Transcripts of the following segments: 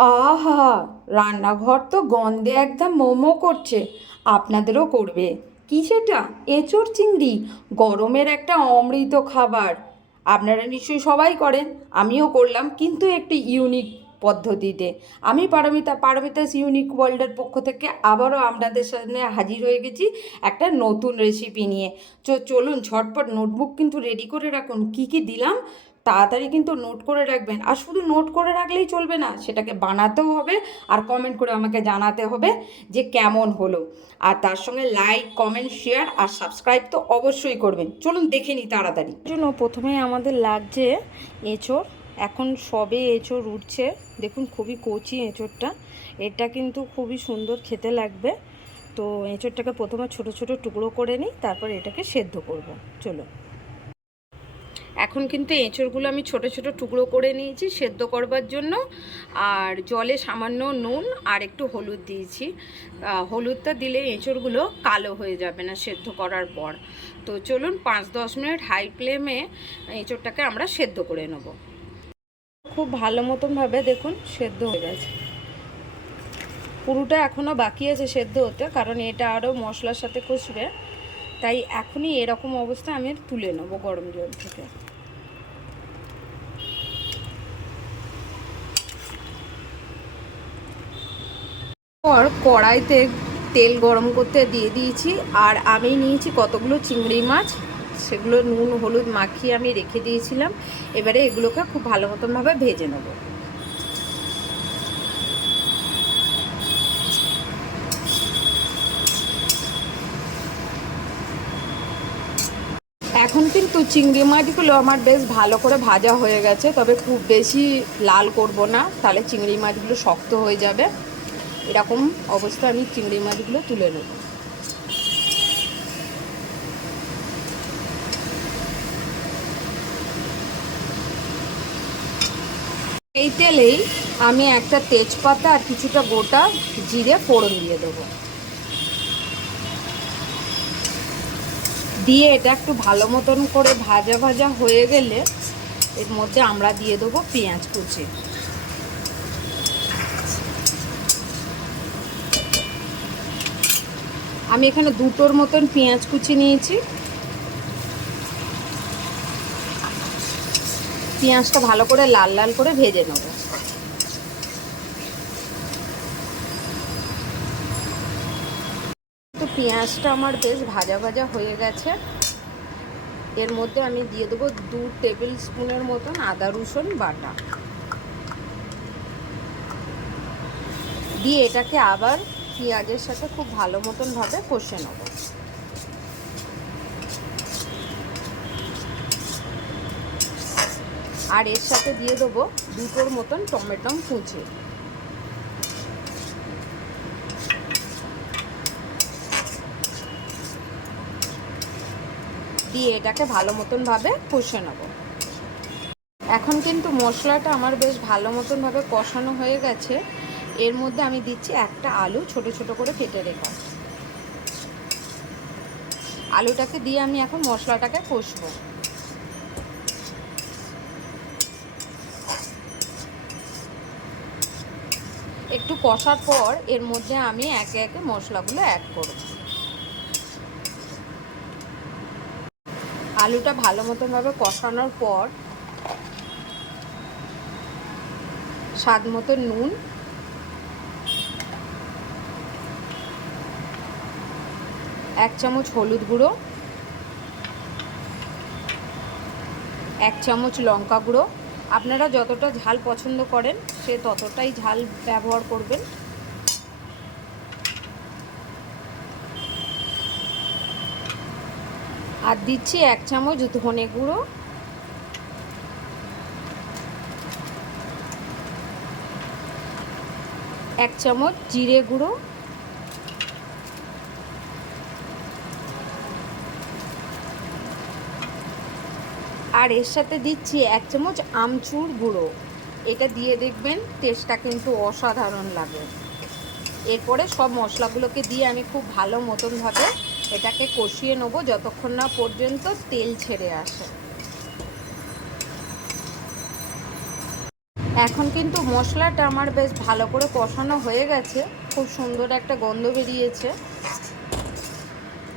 আহা, রান্নাঘর তো গন্ধে একদম মোমো করছে। আপনাদেরও করবে? কি সেটা? এঁচোড় চিংড়ি, গরমের একটা অমৃত খাবার। আপনারা নিশ্চয়ই সবাই করেন, আমিও করলাম, কিন্তু একটি ইউনিক পদ্ধতিতে। আমি পারমিতাস ইউনিক ওয়ার্ল্ডের পক্ষ থেকে আবারও আপনাদের সামনে হাজির হয়ে গেছি একটা নতুন রেসিপি নিয়ে। চলুন ঝটপট নোটবুক কিন্তু রেডি করে রাখুন। কি কি দিলাম তাড়াতাড়ি কিন্তু নোট করে রাখবেন। আর শুধু নোট করে রাখলেই চলবে না, সেটাকে বানাতেও হবে আর কমেন্ট করে আমাকে জানাতে হবে যে কেমন হলো। আর তার সঙ্গে লাইক, কমেন্ট, শেয়ার আর সাবস্ক্রাইব তো অবশ্যই করবেন। চলুন দেখে নিই তাড়াতাড়ি। জন্য প্রথমে আমাদের লাগছে এঁচোড়। এখন সবে এঁচোড় উঠছে, দেখুন খুবই কচি এঁচোড়টা। এটা কিন্তু খুবই সুন্দর খেতে লাগবে। তো এঁচোড়টাকে প্রথমে ছোট ছোট টুকরো করে নিই, তারপর এটাকে সেদ্ধ করব। চলো, এখন কিন্তু এঁচোড়গুলো আমি ছোট ছোট টুকরো করে নিয়েছি সেদ্ধ করবার জন্য। আর জলে সামান্য নুন আর একটু হলুদ দিয়েছি। হলুদটা দিলে এঁচোড়গুলো কালো হয়ে যাবে না সেদ্ধ করার পর। তো চলুন 5-10 মিনিট হাই ফ্লেমে এঁচোড়টাকে আমরা সেদ্ধ করে নেব। খুব ভালো মতনভাবে দেখুন সেদ্ধ হয়ে গেছে। পুরোটা এখনও বাকি আছে সেদ্ধ হতে, কারণ এটা আরও মশলার সাথে কষবে। তাই এখনই এরকম অবস্থা আমি তুলে নেবো গরম জল থেকে। পর কড়াইতে তেল গরম করতে দিয়ে দিয়েছি, আর আমি নিয়েছি কতগুলো চিংড়ি মাছ। সেগুলো নুন হলুদ মাখিয়ে আমি রেখে দিয়েছিলাম। এবারে এগুলোকে খুব ভালো মতনভাবে ভেজে নেব। এখন কিন্তু চিংড়ি মাছগুলো আমার বেশ ভালো করে ভাজা হয়ে গেছে, তবে খুব বেশি লাল করব না, তাহলে চিংড়ি মাছগুলো শক্ত হয়ে যাবে। এরকম অবস্থা আমি চিংড়ি মাছগুলো তুলে নেব। এই তেলেই আমি একটা তেজপাতা আর কিছুটা গোটা জিরে ফোড়ন দিয়ে দেবো। দিয়ে এটা একটু ভালো মতন করে ভাজা ভাজা হয়ে গেলে এর মধ্যে আমরা দিয়ে দেবো পেঁয়াজ কুচি। আমি এখানে দুটোর মতন পেঁয়াজ কুচি নিয়েছি। পেঁয়াজটা ভালো করে লাল লাল করে ভেজে নেব। তো পেঁয়াজটা আমার বেশ ভাজা ভাজা হয়ে গেছে। এর মধ্যে আমি দিয়ে দেবো 2 টেবিল স্পুনের মতন আদা রসুন বাটা। দিয়ে এটাকে আবার পেঁয়াজের সাথে খুব ভালো মতনভাবে কষে নেব। আর এর সাথে দিয়ে দেবো দুটোর মতন টমেটো কুচি। দিয়ে এটাকে ভালো মতনভাবে কষে নেব। এখন কিন্তু মশলাটা আমার বেশ ভালো মতনভাবে কষানো হয়ে গেছে। এর মধ্যে আমি দিচ্ছি একটা আলু ছোট ছোট করে কেটে রেখা। আলুটাকে দিয়ে আমি এখন মশলাটাকে কষবো। একটু কষার পর এর মধ্যে আমি একে একে মশলাগুলো অ্যাড করব। আলুটা ভালো মতনভাবে কষানোর পর স্বাদ মতো নুন, 1 চামচ হলুদ গুঁড়ো, 1 চামচ লঙ্কা গুঁড়ো। আপনারা যতটা ঝাল পছন্দ করেন সে ততটাই ঝাল ব্যবহার করবেন। আর দিচ্ছি 1 চামচ ধনে গুঁড়ো, 1 চামচ জিরে গুঁড়ো, আর এর সাথে দিচ্ছি 1 চামচ আমচুর গুঁড়ো। এটা দিয়ে দেখবেন টেস্টটা কিন্তু অসাধারণ লাগে। এরপরে সব মশলাগুলোকে দিয়ে আমি খুব ভালো মতনভাবে এটাকে কষিয়ে নেবো যতক্ষণ না পর্যন্ত তেল ছেড়ে আসে। এখন কিন্তু মশলাটা আমার বেশ ভালো করে কষানো হয়ে গেছে, খুব সুন্দর একটা গন্ধ বেরিয়েছে।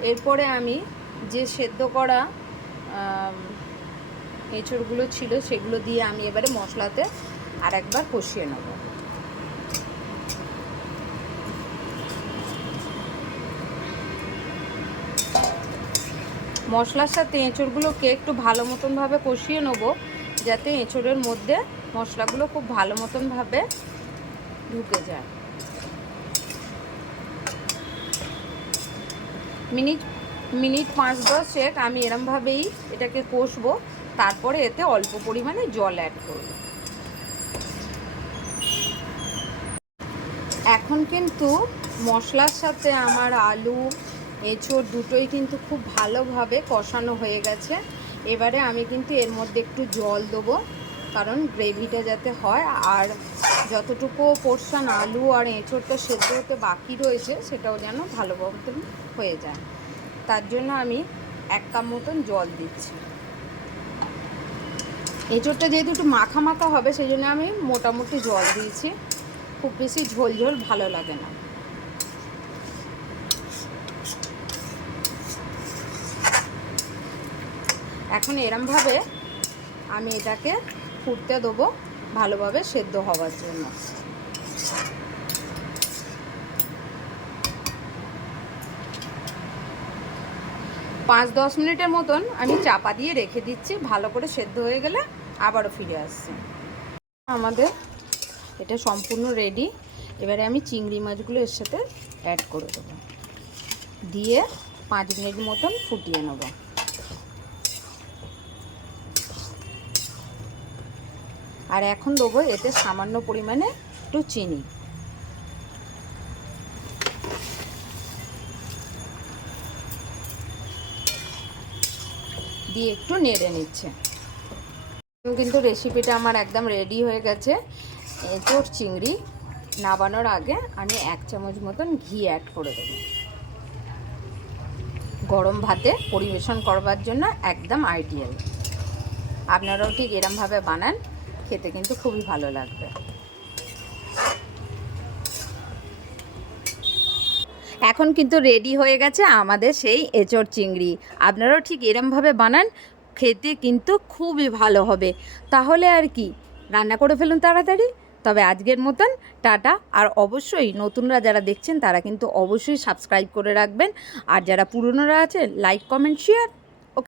এরপরে আমি যে সেদ্ধ করা এঁচড়গুলো ছিল সেগুলো দিয়ে আমি এবারে মশলাতে আর একবার কষিয়ে নেব। মশলার সাথে এঁচড়গুলোকে একটু ভালো মতনভাবে কষিয়ে নেব, যাতে এঁচড়ের মধ্যে মশলাগুলো খুব ভালো মতনভাবে ঢুকে যায়। মিনিট 5-10 আমি এরমভাবেই এটাকে কষবো, তারপরে এতে অল্প পরিমাণে জল অ্যাড করব। এখন কিন্তু মশলার সাথে আমার আলু এঁচড় দুটোই কিন্তু খুব ভালোভাবে কষানো হয়ে গেছে। এবারে আমি কিন্তু এর মধ্যে একটু জল দেবো, কারণ গ্রেভিটা যাতে হয় আর যতটুকু পোর্শন আলু আর এঁচড়টা সেদ্ধ হতে বাকি রয়েছে সেটাও যেন ভালো মতন হয়ে যায়। তার জন্য আমি 1 কাপ মতন জল দিচ্ছি। এঁচড়টা যেহেতু একটু মাখা মাখা হবে সেই জন্য আমি মোটামুটি জল দিয়েছি, খুব বেশি ঝোল ঝোল ভালো লাগে না। এখন এরমভাবে আমি এটাকে ফুটতে দেবো ভালোভাবে সেদ্ধ হওয়ার জন্য। 5-10 মিনিটের মতন আমি চাপা দিয়ে রেখে দিচ্ছি, ভালো করে সেদ্ধ হয়ে গেলে আবারও ফিরে আসছি। আমাদের এটা সম্পূর্ণ রেডি। এবারে আমি চিংড়ি মাছগুলো এর সাথে অ্যাড করে দেবো, দিয়ে 5 মিনিট মতন ফুটিয়ে নেব। আর এখন দেবো এতে সামান্য পরিমাণে একটু চিনি। দিয়ে একটু নেড়ে নিচ্ছে। কিন্তু রেসিপিটা আমার একদম রেডি হয়ে গেছে। এঁচড় চিংড়ি নামানোর আগে আমি 1 চামচ মতন ঘি অ্যাড করে দেবো। গরম ভাতে পরিবেশন করবার জন্য একদম আইডিয়াল। আপনারাও ঠিক এরমভাবে বানান, খেতে কিন্তু খুবই ভালো লাগবে। এখন কিন্তু রেডি হয়ে গেছে আমাদের সেই এঁচড় চিংড়ি। আপনারাও ঠিক এরমভাবে বানান, খেতে কিন্তু খুবই ভালো হবে। তাহলে আর কি, রান্না করে ফেলুন তাড়াতাড়ি। তবে আজকের মতন টাটা। আর অবশ্যই নতুনরা যারা দেখছেন তারা কিন্তু অবশ্যই সাবস্ক্রাইব করে রাখবেন, আর যারা পুরনোরা আছেন লাইক কমেন্ট শেয়ার